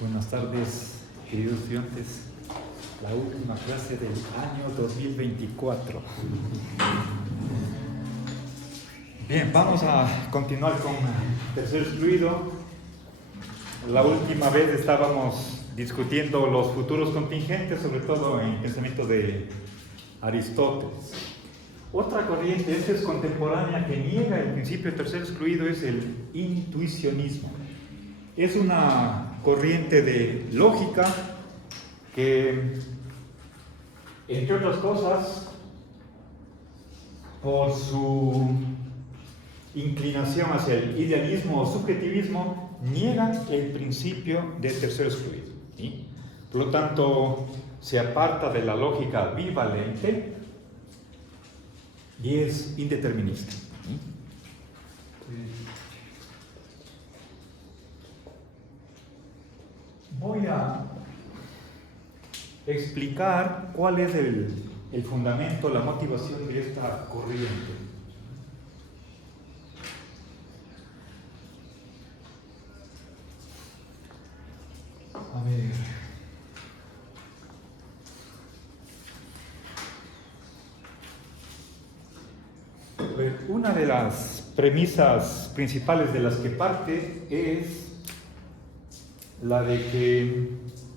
Buenas tardes, queridos estudiantes. La última clase del año 2024. Bien, vamos a continuar con tercer fluido. La última vez estábamos discutiendo los futuros contingentes, sobre todo en el pensamiento de Aristóteles. Otra corriente, esta es contemporánea, que niega el principio de tercer excluido, es el intuicionismo. Es una corriente de lógica que, entre otras cosas, por su inclinación hacia el idealismo o subjetivismo, niega el principio de tercer excluido, ¿sí? Por lo tanto, se aparta de la lógica bivalente y es indeterminista, ¿sí? Voy a explicar cuál es el fundamento, la motivación de esta corriente. A ver, una de las premisas principales de las que parte es la de que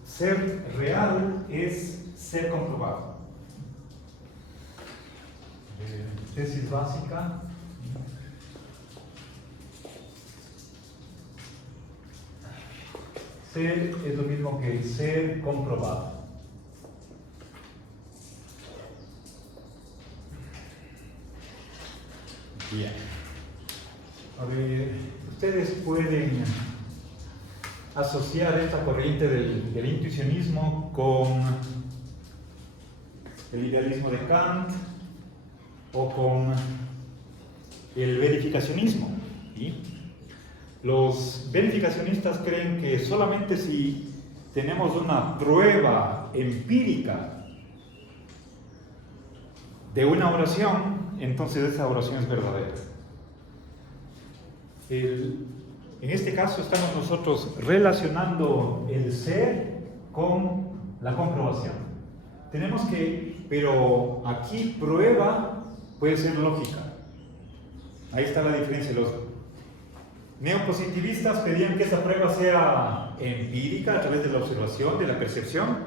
ser real es ser comprobado. Tesis básica. Ser es lo mismo que ser comprobado. Bien. A ver, ustedes pueden asociar esta corriente del intuicionismo con el idealismo de Kant o con el verificacionismo, ¿sí? Los verificacionistas creen que solamente si tenemos una prueba empírica de una oración, entonces esa oración es verdadera. En este caso estamos nosotros relacionando el ser con la comprobación. Tenemos que, pero aquí prueba puede ser lógica. Ahí está la diferencia. Los neopositivistas pedían que esa prueba sea empírica a través de la observación, de la percepción.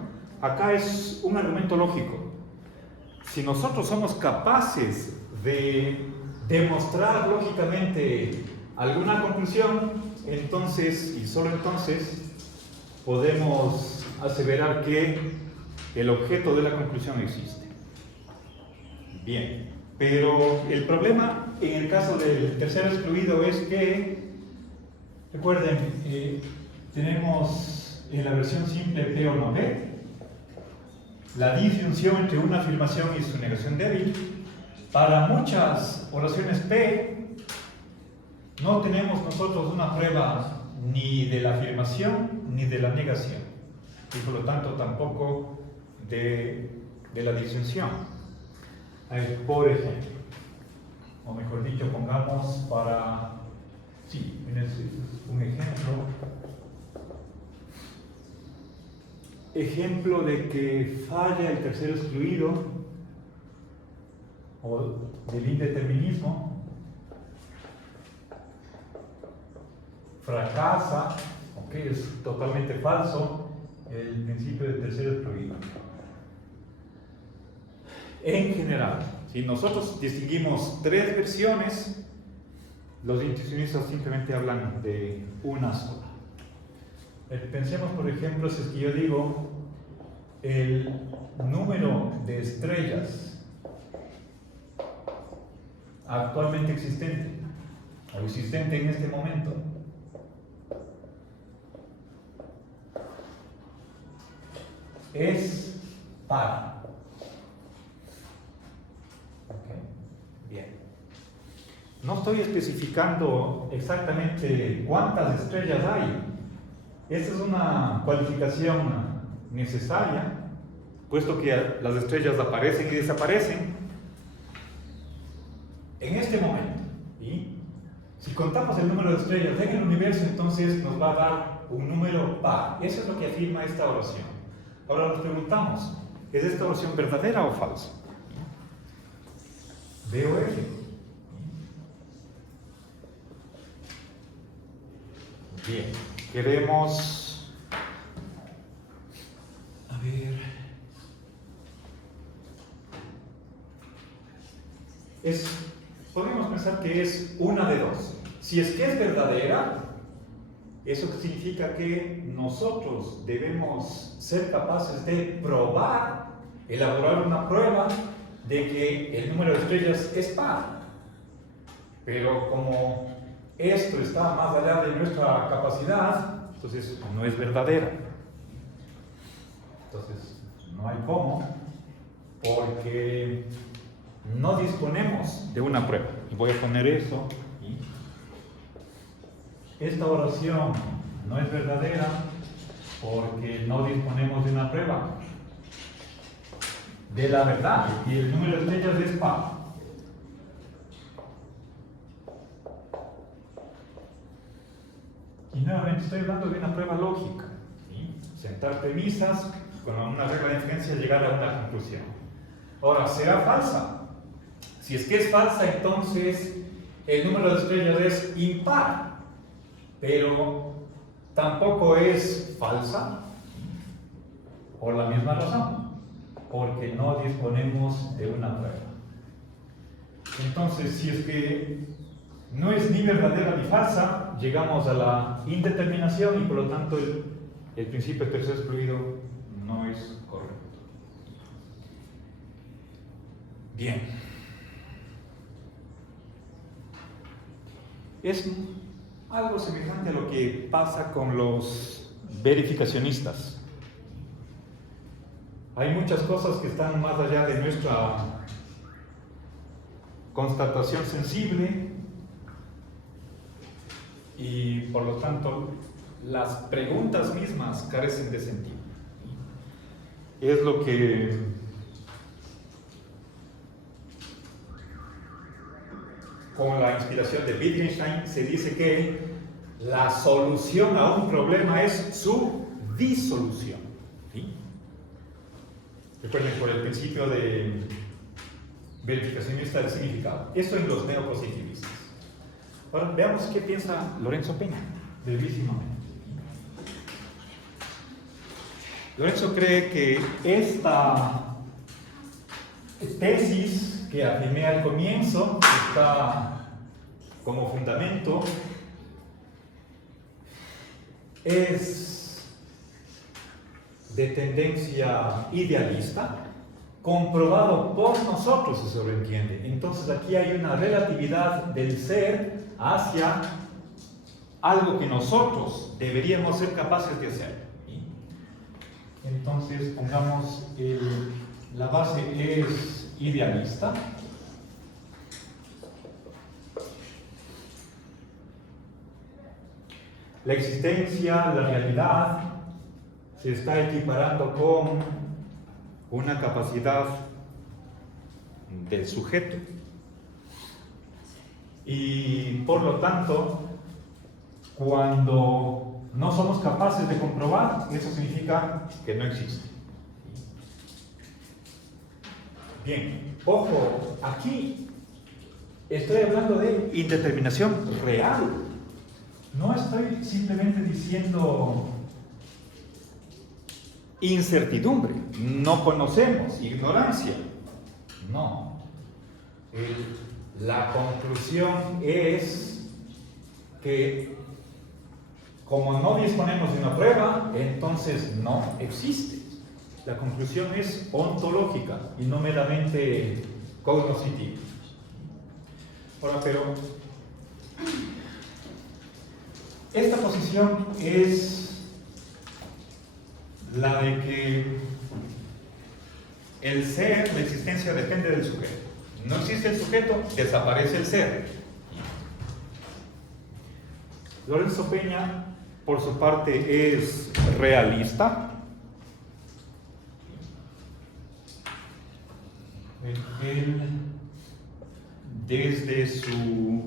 Acá es un argumento lógico. Si nosotros somos capaces de demostrar lógicamente alguna conclusión, entonces, y solo entonces, podemos aseverar que el objeto de la conclusión existe. Bien, pero el problema en el caso del tercer excluido es que, recuerden, tenemos en la versión simple P o no P, la disyunción entre una afirmación y su negación débil. Para muchas oraciones P, no tenemos nosotros una prueba ni de la afirmación ni de la negación, y por lo tanto tampoco de la disyunción. Por ejemplo, o mejor dicho, pongamos para, sí, un ejemplo de que falla el tercer excluido o del indeterminismo. Fracasa, okay, es totalmente falso el principio de tercer excluido. En general, si nosotros distinguimos tres versiones, los intuicionistas simplemente hablan de una sola. Pensemos, por ejemplo, si es que yo digo el número de estrellas actualmente existente o existente en este momento es par. Okay. Bien. No estoy especificando exactamente cuántas estrellas hay. Esta es una cualificación necesaria, puesto que las estrellas aparecen y desaparecen en este momento. ¿Sí? Si contamos el número de estrellas en el universo, entonces nos va a dar un número par. Eso es lo que afirma esta oración. Ahora nos preguntamos, ¿es esta oración verdadera o falsa? B o F. Bien, queremos... A ver... Podemos pensar que es una de dos. Si es que es verdadera, eso significa que nosotros debemos ser capaces de probar, elaborar una prueba de que el número de estrellas es par. Pero como esto está más allá de nuestra capacidad, entonces no es verdadera. Entonces no hay cómo, porque no disponemos de una prueba. Y voy a poner eso. Esta oración no es verdadera porque no disponemos de una prueba de la verdad y el número de estrellas es par. Y nuevamente estoy hablando de una prueba lógica. ¿Sí? Sentar premisas con una regla de inferencia, llegar a una conclusión. Ahora, ¿será falsa? Si es que es falsa, entonces el número de estrellas es impar, pero tampoco es falsa por la misma razón, porque no disponemos de una prueba. Entonces, si es que no es ni verdadera ni falsa, llegamos a la indeterminación y por lo tanto el principio de tercer excluido no es correcto. Bien. Es algo semejante a lo que pasa con los verificacionistas. Hay muchas cosas que están más allá de nuestra constatación sensible y por lo tanto las preguntas mismas carecen de sentido. Es lo que con la inspiración de Wittgenstein se dice que la solución a un problema es su disolución. ¿Sí? Recuerden por el principio de verificacionista del significado. Eso en los neopositivistas. Ahora veamos qué piensa Lorenzo Peña, brevísimamente. Lorenzo cree que esta tesis que afirmé al comienzo, está como fundamento, es de tendencia idealista, comprobado por nosotros, se sobreentiende. Entonces aquí hay una relatividad del ser hacia algo que nosotros deberíamos ser capaces de hacer. Entonces pongamos la base es idealista. La existencia, la realidad, se está equiparando con una capacidad del sujeto. Y por lo tanto, cuando no somos capaces de comprobar, eso significa que no existe. Bien, ojo, aquí estoy hablando de indeterminación real. No estoy simplemente diciendo incertidumbre, no conocemos, ignorancia. No. La conclusión es que como no disponemos de una prueba, entonces no existe. La conclusión es ontológica y no meramente cognoscitiva. Ahora, pero esta posición es la de que el ser, la existencia, depende del sujeto. No existe el sujeto, desaparece el ser. Lorenzo Peña, por su parte, es realista. Él, desde su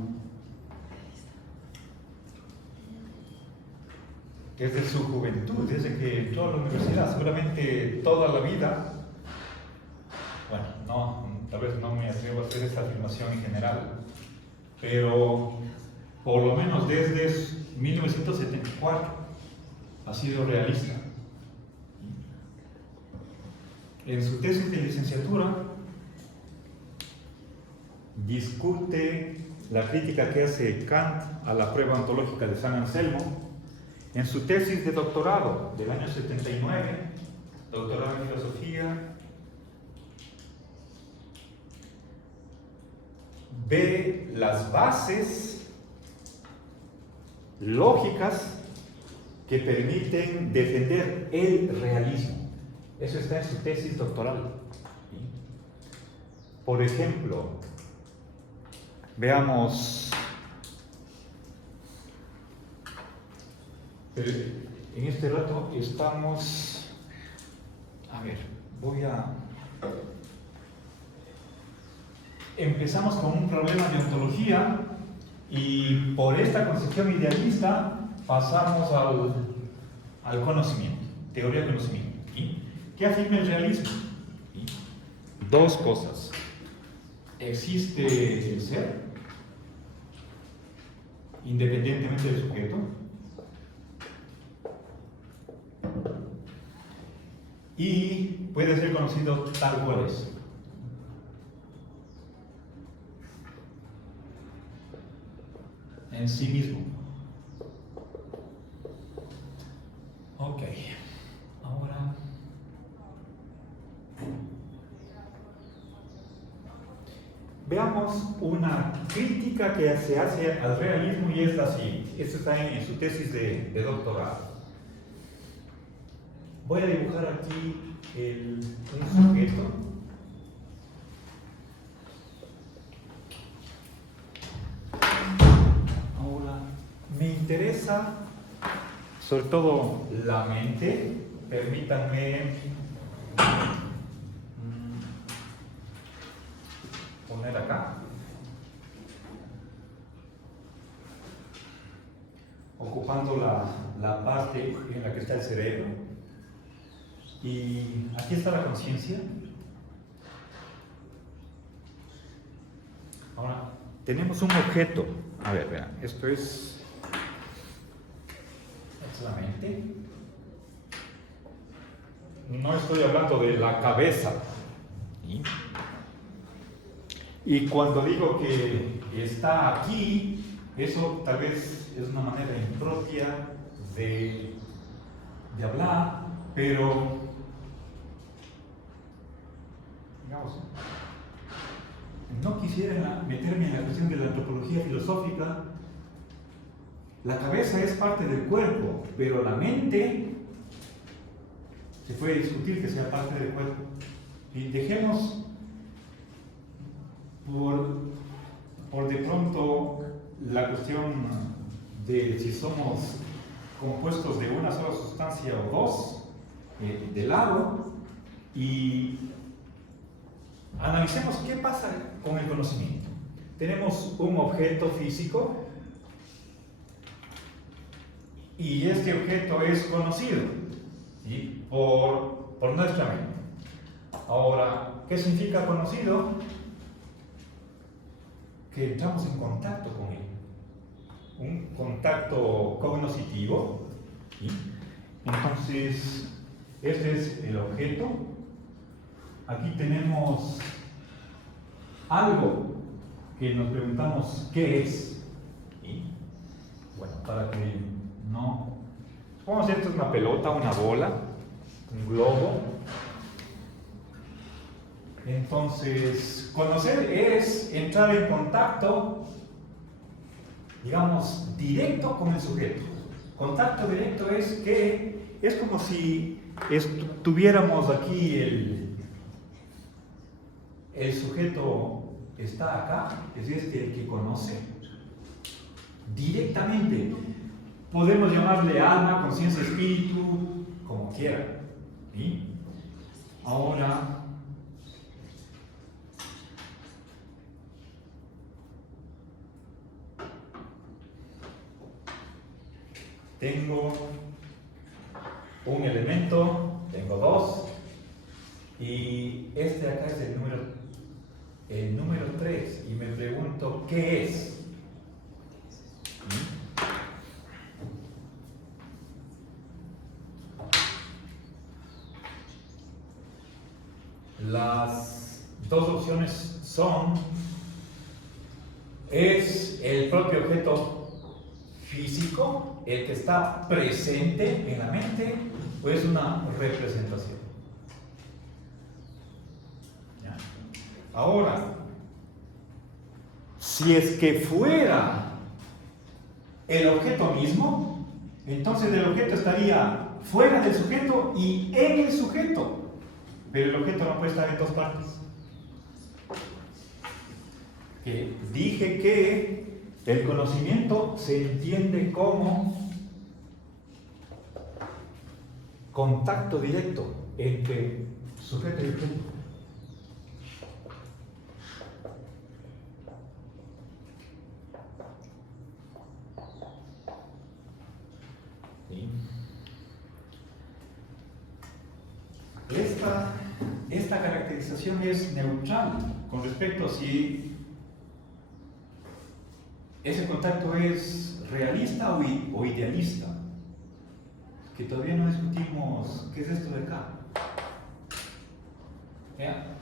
desde su juventud, desde que entró a la universidad, seguramente toda la vida, bueno, no, tal vez no me atrevo a hacer esta afirmación en general, pero por lo menos desde 1974 ha sido realista. En su tesis de licenciatura discute la crítica que hace Kant a la prueba ontológica de San Anselmo. En su tesis de doctorado del año 79, doctorado en filosofía, ve las bases lógicas que permiten defender el realismo. Eso está en su tesis doctoral. Por ejemplo, veamos, en este rato estamos, a ver, empezamos con un problema de ontología y por esta concepción idealista pasamos al conocimiento, teoría del conocimiento. ¿Qué afirma el realismo? Dos cosas. Existe el ser, independientemente del sujeto, y puede ser conocido tal cual es. En sí mismo. Ok, ahora veamos una crítica que se hace al realismo y es la siguiente. Esto está en su tesis de doctorado. Voy a dibujar aquí un sujeto. Ahora, me interesa sobre todo la mente. Permítanme poner acá. Ocupando la parte en la que está el cerebro. Y aquí está la conciencia. Ahora, tenemos un objeto. A ver, vean, esto es la mente. No estoy hablando de la cabeza. ¿Sí? Y cuando digo que está aquí, eso tal vez es una manera impropia de hablar, pero digamos, no quisiera meterme en la cuestión de la antropología filosófica. La cabeza es parte del cuerpo, pero la mente se puede discutir que sea parte del cuerpo. Y dejemos por de pronto la cuestión de si somos compuestos de una sola sustancia o dos de lado y analicemos qué pasa con el conocimiento. Tenemos un objeto físico y este objeto es conocido, ¿sí? por nuestra mente. Ahora, ¿qué significa conocido? Que entramos en contacto con él, un contacto cognoscitivo, ¿sí? Entonces, este es el objeto. Aquí tenemos algo que nos preguntamos qué es. ¿Sí? Bueno, para que no... Vamos a hacer esto es una pelota, una bola, un globo. Entonces, conocer es entrar en contacto, digamos, directo con el sujeto. Contacto directo es que es como si tuviéramos aquí el sujeto está acá, es este el que conoce directamente. Podemos llamarle alma, conciencia, espíritu, como quiera. ¿Sí? Ahora, tengo un elemento, tengo dos, y este acá es el número 3, y me pregunto, ¿qué es? Las dos opciones son, ¿es el propio objeto físico el que está presente en la mente o es una representación? ¿Ya? Ahora, si es que fuera el objeto mismo, entonces el objeto estaría fuera del sujeto y en el sujeto. Pero el objeto no puede estar en dos partes. Dije que el conocimiento se entiende como contacto directo entre sujeto y objeto. ¿Sí? Esta caracterización es neutral con respecto a si ese contacto es realista o idealista. Que todavía no discutimos qué es esto de acá.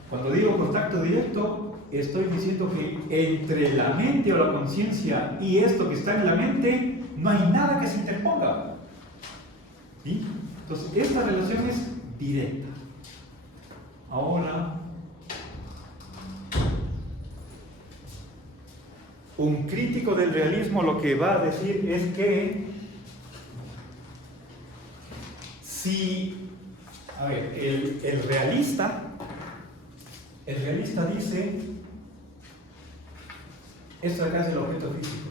Cuando digo contacto directo, estoy diciendo que entre la mente o la conciencia y esto que está en la mente, no hay nada que se interponga. ¿Sí? Entonces, esta relación es directa. Ahora, un crítico del realismo lo que va a decir es que si, a ver, el realista dice, esto de acá es el objeto físico.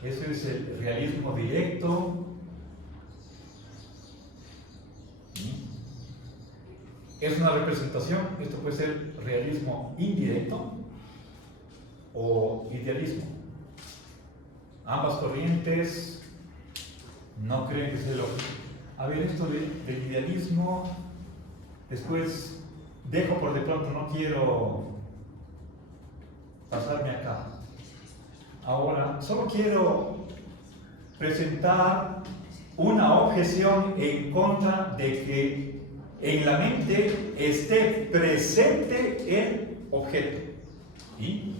¿Sí? Eso es el realismo directo. ¿Sí? Es una representación, esto puede ser realismo indirecto o idealismo. Ambas corrientes no creen que sea el objeto. A ver, esto del idealismo, después dejo por de pronto, no quiero pasarme acá. Ahora, solo quiero presentar una objeción en contra de que en la mente esté presente el objeto. ¿Sí?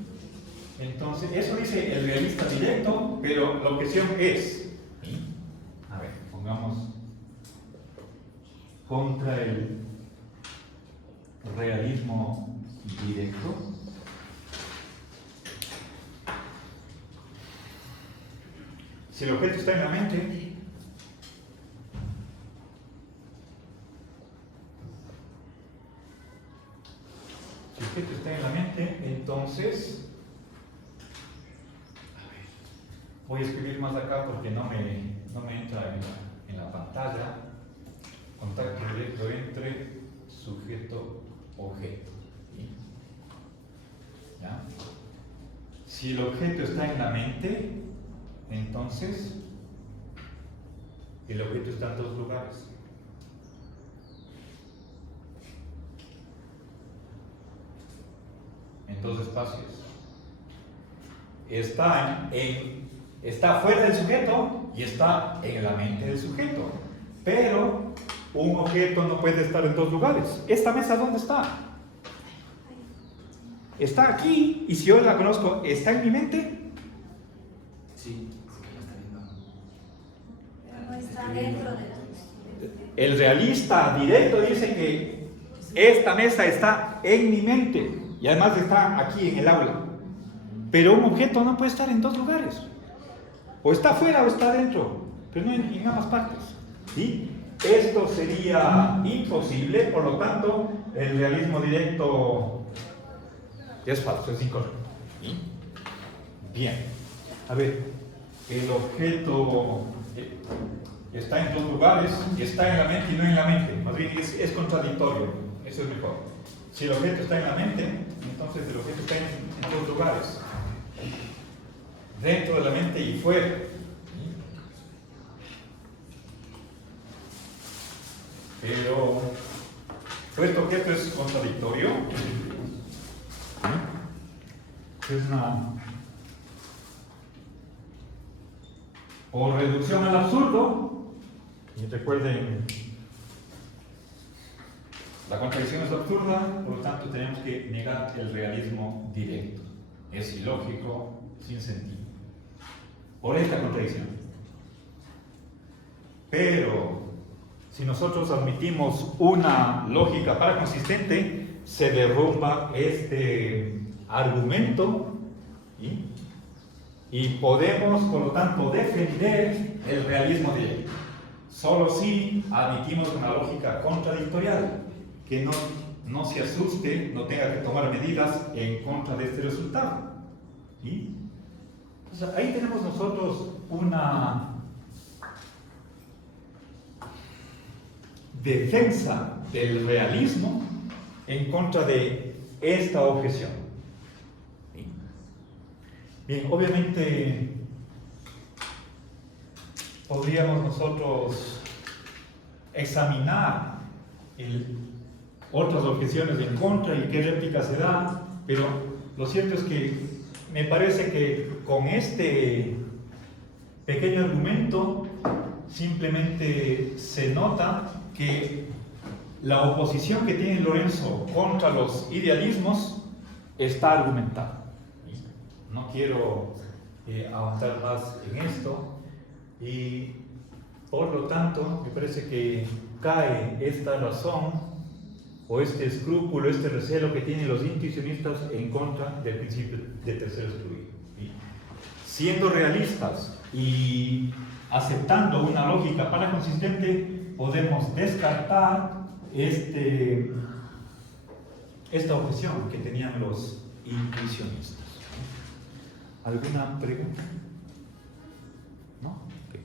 Entonces, eso dice el realista directo, pero la objeción es, ¿sí? A ver, pongamos contra el realismo directo. Si el objeto está en la mente, entonces voy a escribir más acá porque no me entra en la pantalla. Contacto directo entre sujeto-objeto. ¿Sí? ¿Ya? Si el objeto está en la mente, entonces el objeto está en dos lugares. En dos espacios. Está fuera del sujeto y está en la mente del sujeto. Pero un objeto no puede estar en dos lugares. ¿Esta mesa dónde está? Está aquí, y si yo la conozco, ¿está en mi mente? Sí, no está dentro de la... El realista directo dice que esta mesa está en mi mente y además está aquí en el aula. Pero un objeto no puede estar en dos lugares. O está afuera o está dentro, pero no en ambas partes. ¿Sí? Esto sería imposible, por lo tanto, el realismo directo es falso, es incorrecto. ¿Sí? Bien. A ver, el objeto está en dos lugares, está en la mente y no en la mente. Más bien es contradictorio, eso es mejor. Si el objeto está en la mente, entonces el objeto está en dos lugares. Dentro de la mente y fuera. puesto que esto es contradictorio, es una o reducción al absurdo, y recuerden, la contradicción es absurda, por lo tanto tenemos que negar el realismo directo. Es ilógico, sin sentido. Por esta contradicción. Pero, si nosotros admitimos una lógica paraconsistente, se derrumba este argumento, ¿sí? Y podemos, por lo tanto, defender el realismo directo. Solo si admitimos una lógica contradictorial, que no se asuste, no tenga que tomar medidas en contra de este resultado. ¿Sí? Entonces, ahí tenemos nosotros una defensa del realismo en contra de esta objeción. ¿Sí? Bien, obviamente podríamos nosotros examinar otras objeciones en contra y qué réplica se da, pero lo cierto es que me parece que con este pequeño argumento simplemente se nota que la oposición que tiene Lorenzo contra los idealismos está argumentada. No quiero avanzar más en esto y por lo tanto me parece que cae esta razón o este escrúpulo, este recelo que tienen los intuicionistas en contra del principio de tercero excluido. ¿Sí? Siendo realistas y aceptando una lógica paraconsistente, podemos descartar esta objeción que tenían los intuicionistas. ¿Alguna pregunta? ¿No? Okay.